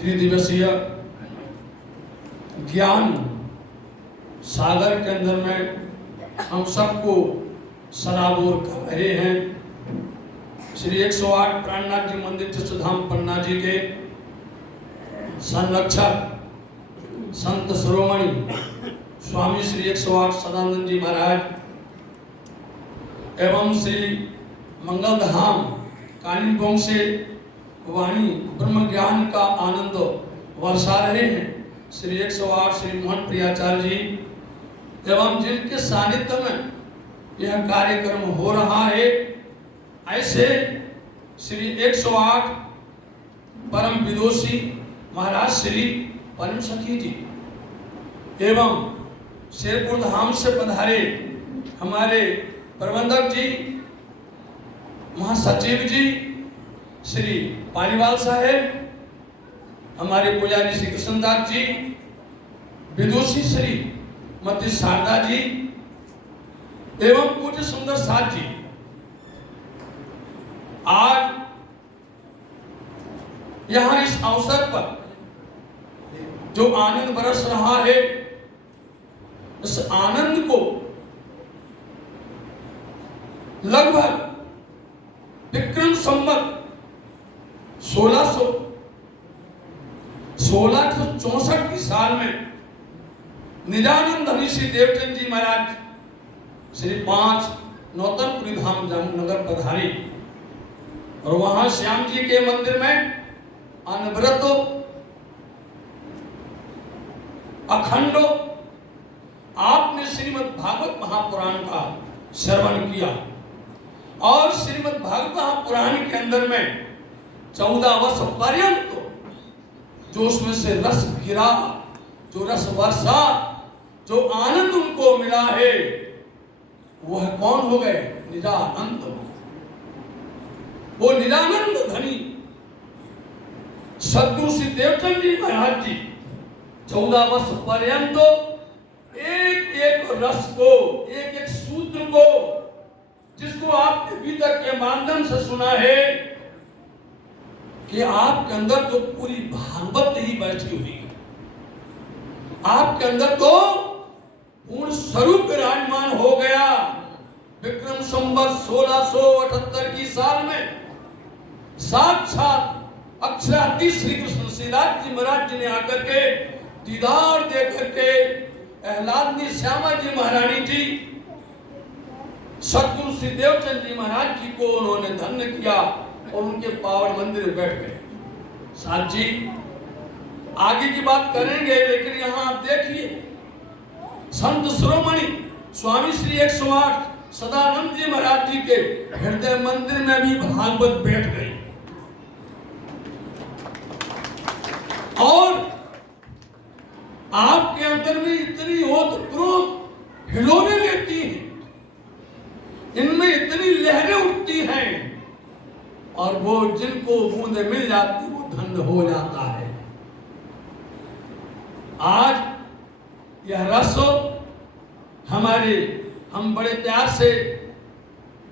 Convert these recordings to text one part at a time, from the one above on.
त्रिदिवसीय ज्ञान सागर के अंदर में हम सबको सराबोर कर रहे हैं। श्री 108 प्राणनाथ जी मंदिर जसधाम पन्ना जी के संरक्षक संत शिरोमणि स्वामी श्री 108 सदानंद जी महाराज एवं श्री मंगलधाम कालिम्पोंग से वाणी ब्रह्म ज्ञान का आनंद वर्षा रहे हैं श्री 108 श्री मोहन प्रियाचार्य जी एवं जिनके सानिध्य में यह कार्यक्रम हो रहा है, ऐसे श्री 108 परम विदुषी महाराज श्री परम सखी जी एवं शेरपुर धाम से पधारे हमारे प्रबंधक जी महासचिव जी श्री पालीवाल साहेब, हमारे पुजारी श्री कृष्णदास जी, विदुषी श्री मध्य शारदा जी एवं पूज्य सुंदर साथ जी, आज यहाँ इस अवसर पर जो आनंद बरस रहा है, उस आनंद को लगभग विक्रम संवत 1664 की साल में निजानंद धनी श्री देवचंद जी महाराज श्री 5 नौतनपुरी धाम जामनगर पधारे और वहां श्याम जी के मंदिर में अनवरत अखंड आपने श्रीमद् भागवत महापुराण का श्रवण किया और श्रीमद् भागवत महापुराण के अंदर में 14 वर्ष पर्यंत जो उसमें से रस गिरा, जो रस वर्षा, जो आनंद उनको मिला है, वह कौन हो गए? निजानंद। वो निजानंद धनी सद्गुरु श्री देवचंद जी महाराज जी 14 वर्ष पर्यंत एक एक रस को, एक एक सूत्र को, जिसको आपने भीतर के माध्यम से सुना है कि आपके अंदर तो पूरी भागवत ही बैठी हुई है, आपके अंदर तो पूर्ण स्वरूप विराजमान हो गया। विक्रम संवत 1678 की साल में साक्षात अक्षराती श्री कृष्ण श्रीदास जी महाराज जी ने आकर के दीदार दे करके अहलादनी श्यामा जी महारानी जी सतगुरु श्री देवचंद जी महाराज जी को उन्होंने धन्य किया और उनके पावन मंदिर में बैठ गए। साथ जी आगे की बात करेंगे, लेकिन यहाँ आप देखिए संत शिरोमणि स्वामी श्री 108 सदानंद जी महाराज जी के हृदय मंदिर में भी भागवत बैठ गई और आपके अंदर में इतनी ओतप्रोत हिलोने लेती है, इनमें इतनी लहरें उठती हैं और वो जिनको बूंदे मिल जाती वो धन्य हो जाता है। आज यह रस हम बड़े प्यार से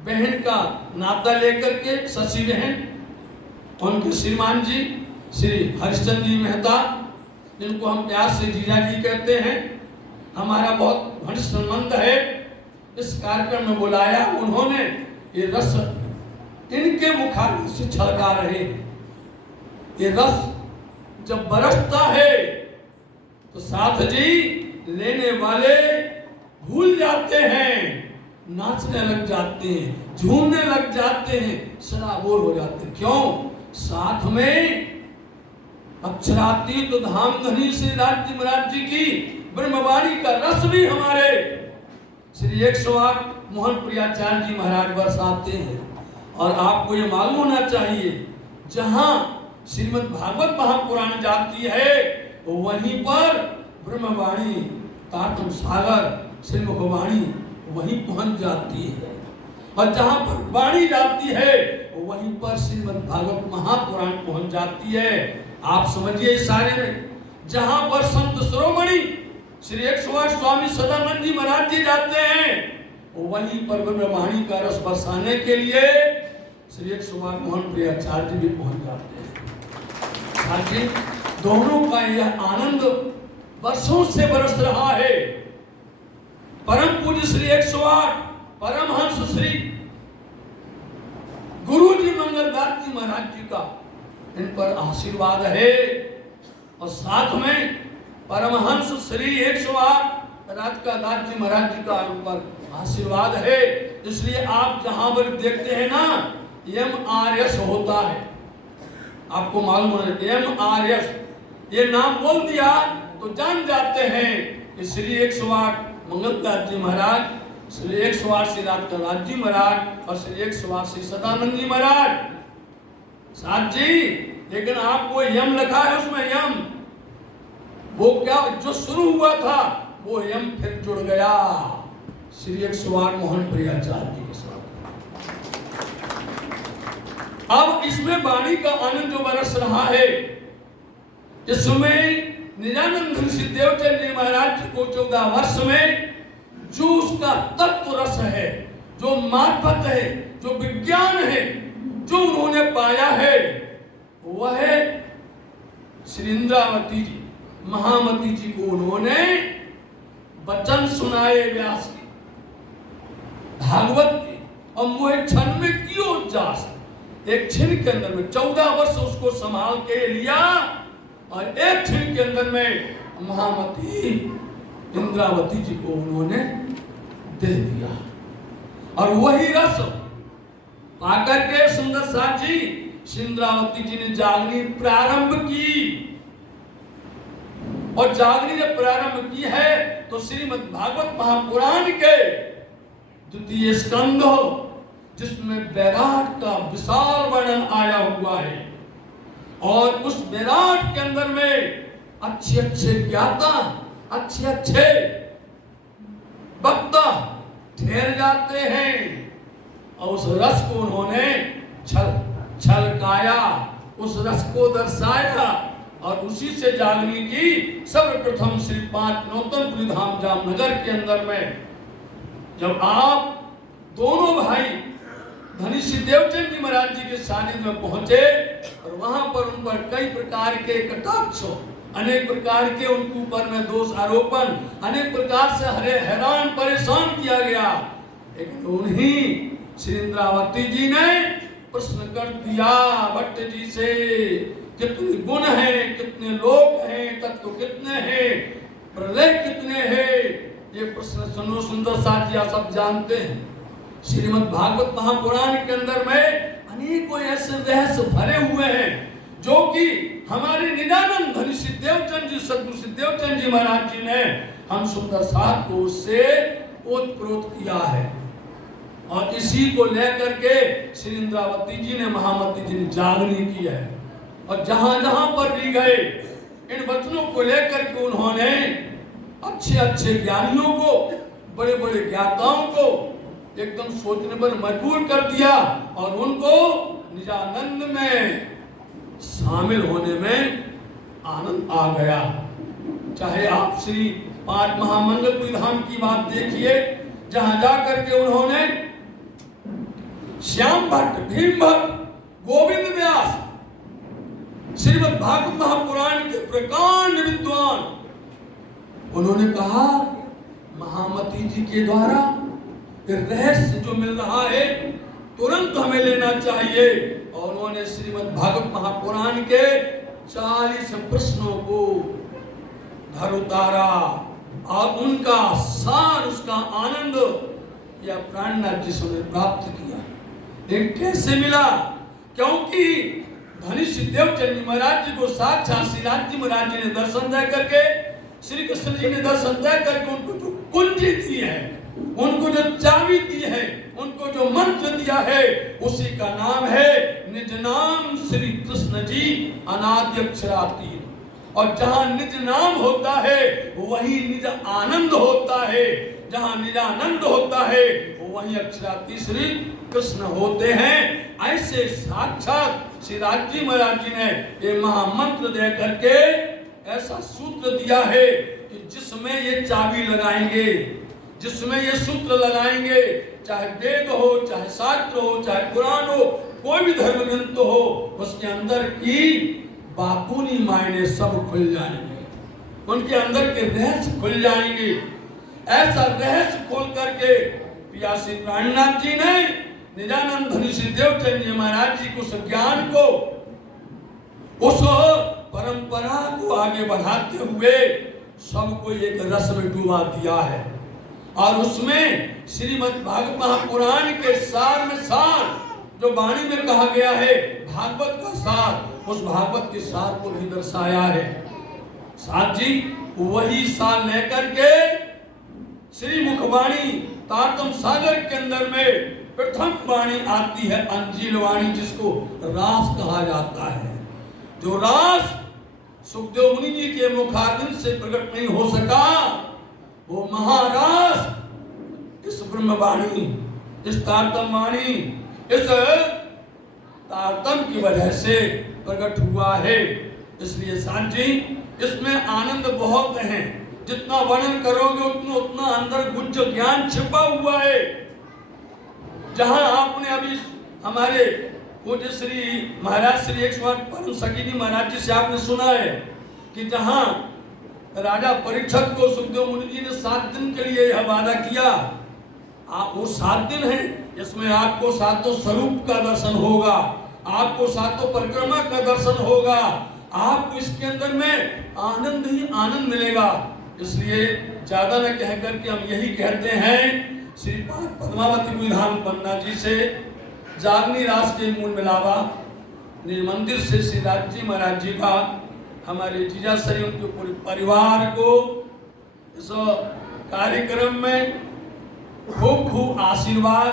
बहन का नाता लेकर के शशि बहन, उनके श्रीमान जी श्री हरिश्चंद्र जी मेहता, जिनको हम प्यार से जीजा जी कहते हैं, हमारा बहुत घनिष्ठ संबंध है, इस कार्यक्रम में बुलाया। उन्होंने ये रस इनके मुखार से छलका रहे हैं। ये रस जब बरसता है तो साथ जी लेने वाले भूल जाते हैं, नाचने लग जाते हैं, झूमने लग जाते हैं, सराबोर हो जाते हैं। क्यों? साथ में अक्षरातीत धाम धनी श्री राज जी महाराज जी की ब्रह्मवाणी का रस भी हमारे श्री 108 मोहन प्रियाचार्य जी महाराज बरसाते हैं। और आपको ये मालूम होना चाहिए, जहां श्रीमद् भागवत महापुराण जाती है वहीं पर ब्रह्मवाणी तारतम सागर श्रीमुखवाणी वहीं पहुंच जाती है, और जहां पर वाणी जाती है वहीं पर श्रीमद् भागवत महापुराण पहुंच जाती है। आप समझिए इस सारे में जहां पर संत शिरोमणि श्री 108 स्वामी सदानंद जी महाराज जी जाते हैं, वहीं पर ब्रह्मवाणी का रस बरसाने के लिए श्री 108 मोहन प्रियाचार्य जी भी पहुंच जाते हैं। दोनों का यह आनंद वर्षों से बरस रहा है। परम पूज्य श्री 108 परमहंस श्री गुरु जी मंगलदास जी महाराज जी का इन पर आशीर्वाद है, और साथ में परमहंस श्री 108 राधिका दास जी महाराज जी का इन पर आशीर्वाद है। इसलिए आप जहां पर देखते हैं ना MRS होता है, आपको मालूम है MRS, ये नाम बोल दिया तो जान जाते हैं कि श्री 108 मंगलदास जी महाराज, श्री 108 श्री राधिका दास जी महाराज और श्री 108 श्री सदानंद जी महाराज। साथ जी लेकिन आपको यम लिखा है, उसमें यम वो क्या जो शुरू हुआ था वो यम फिर जुड़ गया श्री 108 मोहन प्रियाचार्य जी के साथ। अब इसमें वाणी का आनंद जो बरस रहा है, इसमें निजानंद ऋषि देवचंद जी महाराज जी को 14 वर्ष में जो उसका तत्व रस है, जो मार्फत है, जो विज्ञान है, जो उन्होंने पाया है, वह श्री इंद्रावती जी महामती जी को उन्होंने वचन सुनाए व्यास की भागवत की, और मुझे क्षण में क्यों जास, एक क्षण के अंदर में 14 वर्ष उसको संभाल के लिया, और एक क्षण के अंदर में महामती इंद्रावती जी को उन्होंने दे दिया। और वही रस पाकर के सुंदर साथ जी इंद्रावती जी ने जागनी प्रारंभ की, और जागनी ने प्रारंभ की है तो श्रीमद् भागवत महापुराण के द्वितीय स्कंध जिसमें वैराट का विशाल वर्णन आया हुआ है, और उस वैराट के अंदर में अच्छे अच्छे ज्ञाता, अच्छे अच्छे वक्ता ठहर जाते हैं, और उस रस को उन्होंने छलकाया, उस रस को दर्शाया, और उसी से जागनी की सर्वप्रथम श्री 5 नौतनपुरी धाम जामनगर के अंदर में जब आप दोनों भाई धनी श्री देवचंद जी महाराज जी के सानिध्य में पहुंचे, और वहां पर उन पर कई प्रकार के कटाक्ष, अनेक प्रकार के उनके ऊपर में दोष आरोपण, अनेक प्रकार से हैरान परेशान किया गया, लेकिन उन्हीं श्री इंद्रावती जी ने प्रश्न कर दिया भट्ट जी से, कितने गुण हैं, कितने लोग हैं, तत्व कितने हैं, प्रलय कितने हैं, ये प्रश्न सुनो सुंदर साथ जी आप सब जानते हैं। श्रीमद् भागवत महापुराण के अंदर में अनेकों ऐसे रहस्य भरे हुए हैं जो कि हमारे निजानंद धनी श्री देवचंद जी सद्गुरु श्री देवचंद जी महाराज जी ने हम सुंदर साथ को उससे ओतप्रोत किया है, और इसी को लेकर के श्री इंद्रावती जी ने महामती जी ने जागनी की है, और जहां जहां पर भी गए इन वचनों को लेकर के उन्होंने अच्छे अच्छे ज्ञानियों को, बड़े बड़े ज्ञाताओं को एकदम सोचने पर मजबूर कर दिया, और उनको निजानंद में शामिल होने में आनंद आ गया। चाहे आप श्री 5 महामंगलपुरी धाम की बात देखिए, जहां जाकर के उन्होंने श्याम भट्ट, भीम भट्ट, गोविंद व्यास, श्रीमद् भागवत महापुराण के प्रकांड विद्वान, उन्होंने कहा महामती जी के द्वारा रहस्य जो मिल रहा है तुरंत हमें लेना चाहिए, और उन्होंने श्रीमद् भागवत महापुराण के 40 प्रश्नों को धर उतारा, और उनका सार, उसका आनंद या प्राणनाथ जी से प्राप्त किया। एक कैसे मिला? क्योंकि धनी श्री देवचंद जी महाराज जी को साक्षात श्री राज जी महाराज जी ने दर्शन दे करके, श्री कृष्ण जी ने दर्शन दे करके उनको जो कुंजी दी है, उनको जो चाबी दी है, उनको जो मंत्र दिया है, उसी का नाम है निज नाम श्री कृष्ण जी अनादि अक्षरातीत। और जहां निज नाम होता है वही निज आनंद होता है, जहां निजानंद होता है वही अक्षरातीत श्री कृष्ण होते हैं। ऐसे साक्षात श्री राज जी महाराज जी ने ये महामंत्र दे करके ऐसा सूत्र दिया है कि जिसमें ये चाबी लगाएंगे, जिसमें ये सूत्र लगाएंगे, चाहे वेद हो, चाहे शास्त्र हो, चाहे पुराण हो, कोई भी धर्म ग्रंथ हो, उसके अंदर की बातूनी मायने सब खुल जाएंगे, उनके अंदर के रहस्य खुल जाएंगे। ऐसा रहस्य खोल करके पिया श्री प्राणनाथ जी ने निजानंद धनी श्री देवचंद जी महाराज जी को उस ज्ञान को, उस परंपरा को आगे बढ़ाते हुए सबको एक रस में डुबा दिया है। और उसमें श्रीमद् भागवत महापुराण के सार में सार जो वाणी में कहा गया है, भागवत का सार, उस भागवत के सार को भी दर्शाया है। साथ जी वही सार लेकर के श्री मुखवाणी तारतम सागर के अंदर में प्रथम वाणी आती है, अंजील वाणी, जिसको रास कहा जाता है। जो रास सुखदेव मुनि जी के मुखारविंद से प्रकट नहीं हो सका, वो महारास इस ब्रह्मवाणी, इस तारतम वाणी, इस तारतम की वजह से प्रकट हुआ है। इसलिए साथ जी इसमें आनंद बहुत है, जितना वर्णन करोगे उतना उतना अंदर गुज्ज ज्ञान छिपा हुआ है। जहां आपने अभी हमारे पूज्य श्री महाराज श्री 108 परम सकीनी महाराज जी से आपने सुना है कि जहां राजा परीक्षित को सुखदेव मुनि जी ने 7 दिन के लिए यह वादा किया, आप वो 7 दिन है, इसमें आपको 7 स्वरूप का दर्शन होगा, आपको 7 परिक्रमा का दर्शन होगा, आपको इसके अंदर में आनंद ही आनंद मिलेगा। इसलिए ज्यादा न कह करके हम यही कहते हैं श्री पद्मावती विधान पन्ना जी से जागनी रास के मूल मिलावा निज मंदिर से श्री राज जी महाराज जी का, हमारे जीजा सही उनके पूरे परिवार को इस कार्यक्रम में खूब खूब आशीर्वाद,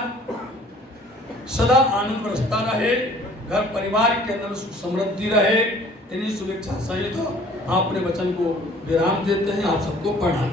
सदा आनंद बरसता रहे, घर परिवार के अंदर सुख समृद्धि रहे। इन्हीं शुभेच्छा सहित अपने वचन को विराम देते हैं। आप सबको प्रणाम।